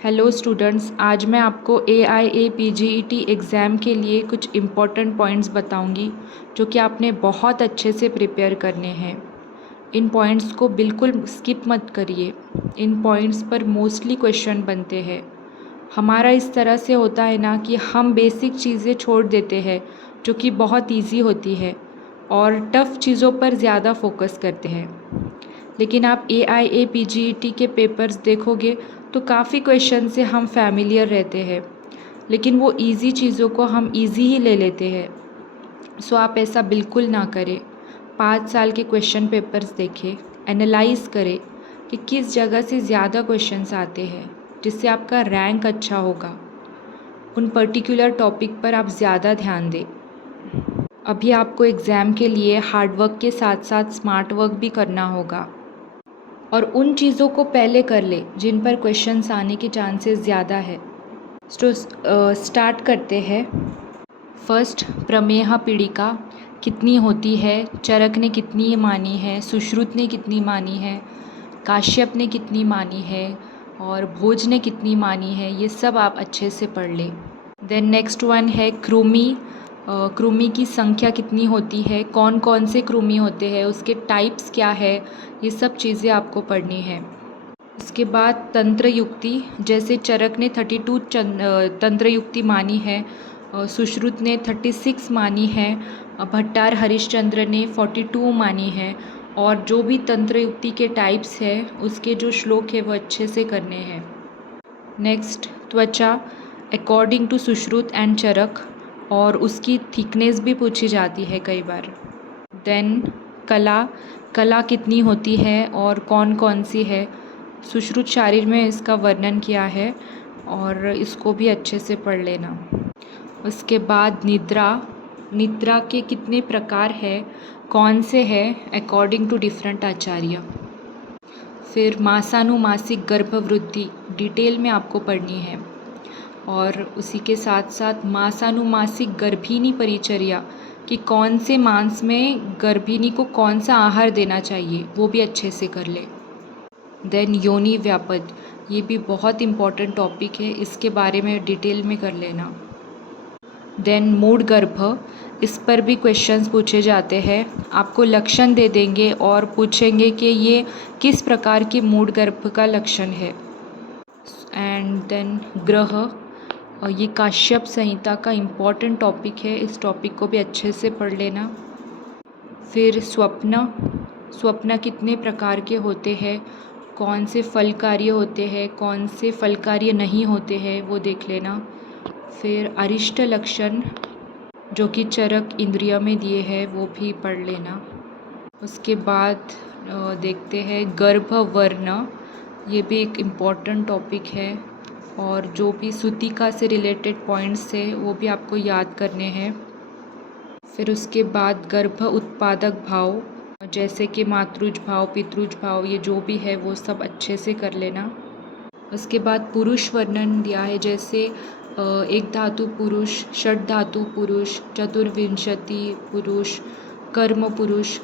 Hello students, आज मैं आपको AIA-PGET एग्ज़ाम के लिए कुछ इम्पॉर्टेंट पॉइंट्स बताऊंगी जो कि आपने बहुत अच्छे से प्रिपेयर करने हैं। इन पॉइंट्स को बिल्कुल स्किप मत करिए। इन पॉइंट्स पर मोस्टली क्वेश्चन बनते हैं। हमारा इस तरह से होता है ना कि हम बेसिक चीज़ें छोड़ देते हैं जो कि बहुत इजी होती है और टफ़ चीज़ों पर ज़्यादा फोकस करते हैं। लेकिन आप AIA-PGET के पेपर्स देखोगे तो काफ़ी क्वेश्चन से हम फैमिलियर रहते हैं, लेकिन वो इजी चीज़ों को हम इजी ही ले लेते हैं। सो आप ऐसा बिल्कुल ना करें। 5 साल के क्वेश्चन पेपर्स देखें, एनालाइज करें कि किस जगह से ज़्यादा क्वेश्चंस आते हैं, जिससे आपका रैंक अच्छा होगा। उन पर्टिकुलर टॉपिक पर आप ज़्यादा ध्यान दें। अभी आपको एग्ज़ाम के लिए हार्डवर्क के साथ साथ स्मार्ट वर्क भी करना होगा और उन चीज़ों को पहले कर ले जिन पर क्वेश्चंस आने के चांसेस ज़्यादा है। तो स्टार्ट करते हैं। फर्स्ट, प्रमेय पीड़िका कितनी होती है, चरक ने कितनी मानी है, सुश्रुत ने कितनी मानी है, काश्यप ने कितनी मानी है और भोज ने कितनी मानी है, ये सब आप अच्छे से पढ़ लें। देन नेक्स्ट वन है कृमि। कृमि की संख्या कितनी होती है, कौन कौन से कृमि होते हैं, उसके टाइप्स क्या है, ये सब चीज़ें आपको पढ़नी है। इसके बाद तंत्र युक्ति, जैसे चरक ने 32 तंत्र युक्ति मानी है, सुश्रुत ने 36 मानी है, भट्टार हरिश्चंद्र ने 42 मानी है और जो भी तंत्र युक्ति के टाइप्स है उसके जो श्लोक है वो अच्छे से करने हैं। नेक्स्ट, त्वचा अकॉर्डिंग टू सुश्रुत एंड चरक और उसकी थिकनेस भी पूछी जाती है कई बार। देन कला, कला कितनी होती है और कौन कौन सी है, सुश्रुत शारीर में इसका वर्णन किया है और इसको भी अच्छे से पढ़ लेना। उसके बाद निद्रा, निद्रा के कितने प्रकार है, कौन से हैं अकॉर्डिंग टू डिफरेंट आचार्य। फिर मासानुमासिक गर्भवृद्धि डिटेल में आपको पढ़नी है और उसी के साथ साथ मासानुमासिक गर्भिणी परिचर्या कि कौन से मांस में गर्भिणी को कौन सा आहार देना चाहिए वो भी अच्छे से कर ले। देन योनि व्यापद, ये भी बहुत इम्पॉर्टेंट टॉपिक है, इसके बारे में डिटेल में कर लेना। देन मूढ़ गर्भ, इस पर भी क्वेश्चंस पूछे जाते हैं। आपको लक्षण दे देंगे और पूछेंगे कि ये किस प्रकार की मूढ़ गर्भ का लक्षण है। एंड देन ग्रह, और ये काश्यप संहिता का इम्पॉर्टेंट टॉपिक है, इस टॉपिक को भी अच्छे से पढ़ लेना। फिर स्वप्न, स्वप्न कितने प्रकार के होते हैं, कौन से फल कार्य होते हैं, कौन से फल कार्य नहीं होते हैं, वो देख लेना। फिर अरिष्ट लक्षण जो कि चरक इंद्रिय में दिए हैं वो भी पढ़ लेना। उसके बाद देखते हैं गर्भ वर्ण, ये भी एक इम्पॉर्टेंट टॉपिक है और जो भी सूतिका से रिलेटेड पॉइंट्स है वो भी आपको याद करने हैं। फिर उसके बाद गर्भ उत्पादक भाव, जैसे कि मातृज भाव, पितृज भाव, ये जो भी है वो सब अच्छे से कर लेना। उसके बाद पुरुष वर्णन दिया है, जैसे एक धातु पुरुष, षड धातु पुरुष, चतुर्विंशति पुरुष, कर्म पुरुष,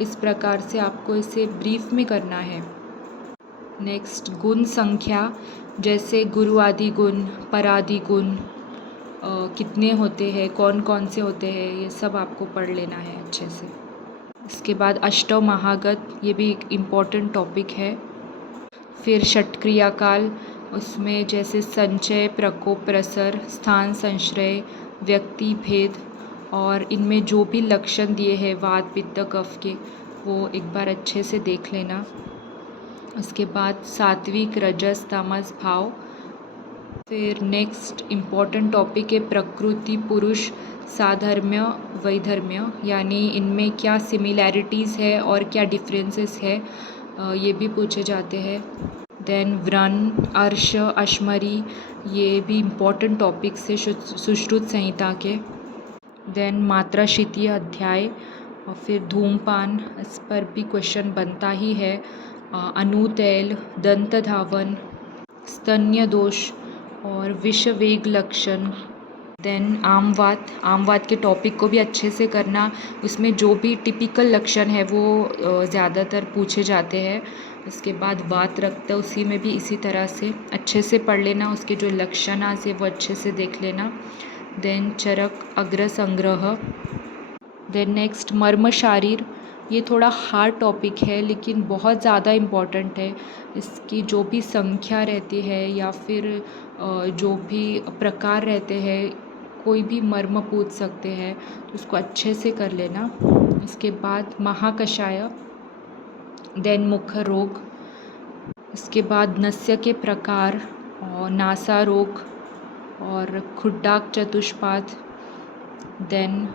इस प्रकार से आपको इसे ब्रीफ में करना है। नेक्स्ट, गुण संख्या, जैसे गुरु आदि गुण, परादि गुण कितने होते हैं, कौन कौन से होते हैं, ये सब आपको पढ़ लेना है अच्छे से। इसके बाद अष्टव महागत, ये भी एक इम्पॉर्टेंट टॉपिक है। फिर षटक्रिया काल, उसमें जैसे संचय, प्रकोप, प्रसर, स्थान, संश्रय, व्यक्ति भेद और इनमें जो भी लक्षण दिए हैं वात पित्त कफ के, वो एक बार अच्छे से देख लेना। उसके बाद सात्विक, रजस, तमस भाव। फिर नेक्स्ट इम्पॉर्टेंट टॉपिक है प्रकृति पुरुष, साधर्म्य, वैधर्म्य, यानी इनमें क्या सिमिलैरिटीज़ है और क्या डिफरेंसेस है, ये भी पूछे जाते हैं। देन व्रण, अर्श, अश्मरी, ये भी इम्पॉर्टेंट टॉपिक्स है सुश्रुत संहिता के। देन मात्राशीतीय अध्याय और फिर धूमपान, इस पर भी क्वेश्चन बनता ही है। अनुतैल, दंत धावन, स्तन्य दोष और विषवेग लक्षण। देन आमवात, आमवात के टॉपिक को भी अच्छे से करना, उसमें जो भी टिपिकल लक्षण है वो ज़्यादातर पूछे जाते हैं इसके बाद वात रक्त है, उसी में भी इसी तरह से अच्छे से पढ़ लेना, उसके जो लक्षणास है वो अच्छे से देख लेना। देन चरक अग्र संग्रह। देन नेक्स्ट मर्म शारीर, ये थोड़ा हार्ड टॉपिक है लेकिन बहुत ज़्यादा इम्पॉर्टेंट है। इसकी जो भी संख्या रहती है या फिर जो भी प्रकार रहते हैं, कोई भी मर्म पूछ सकते हैं, तो उसको अच्छे से कर लेना। इसके बाद महाकषाय, देन मुख रोग, इसके बाद नस्य के प्रकार और नासा रोग और खुड्डाक चतुष्पाद, देन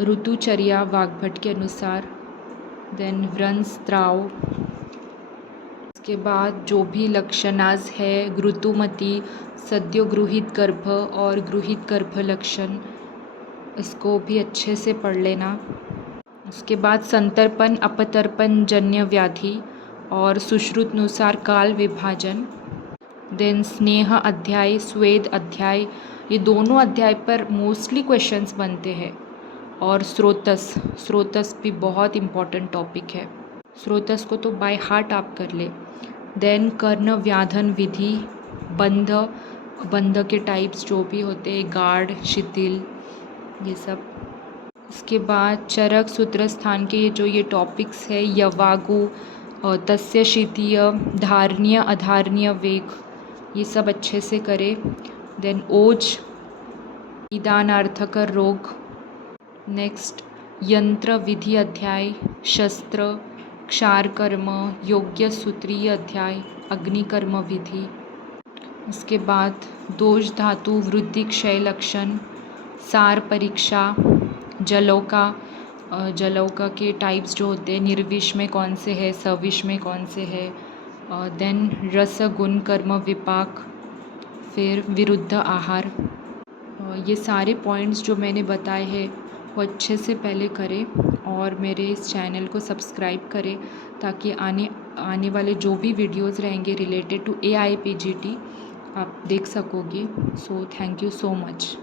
ऋतुचर्या वाग्भट के अनुसार, देन व्रण स्त्राव। इसके बाद जो भी लक्षणास है, ऋतुमती, सद्यो गृहीत गर्भ और गृहीत गर्भ लक्षण, इसको भी अच्छे से पढ़ लेना। उसके बाद संतर्पण अपतर्पण जन्य व्याधि और सुश्रुतनुसार काल विभाजन। देन स्नेह अध्याय, स्वेद अध्याय, ये दोनों अध्याय पर मोस्टली क्वेश्चंस बनते हैं। और स्रोतस भी बहुत इम्पॉर्टेंट टॉपिक है। स्रोतस को तो बाय हार्ट आप कर ले। देन कर्ण व्याधन विधि, बंध के टाइप्स जो भी होते हैं, गाढ़, शिथिल, ये सब। इसके बाद चरक सूत्र स्थान के ये टॉपिक्स है, यवागु, तस्य शितीय, धारणीय अधारणीय वेग, ये सब अच्छे से करे। देन ओज, निदानार्थक रोग। नेक्स्ट यंत्र विधि अध्याय, शस्त्र, क्षार कर्म, योग्य सूत्रीय अध्याय, अग्निकर्म विधि। इसके बाद दोष धातु, वृद्धि क्षय लक्षण, सार परीक्षा, जलौका के टाइप्स जो होते हैं, निर्विष में कौन से है, सविष में कौन से है। देन रस गुण कर्म विपाक, फिर विरुद्ध आहार। ये सारे पॉइंट्स जो मैंने बताए हैं वो अच्छे से पहले करें और मेरे इस चैनल को सब्सक्राइब करें, ताकि आने वाले जो भी वीडियोस रहेंगे रिलेटेड टू AIPGT आप देख सकोगे। So thank you so much.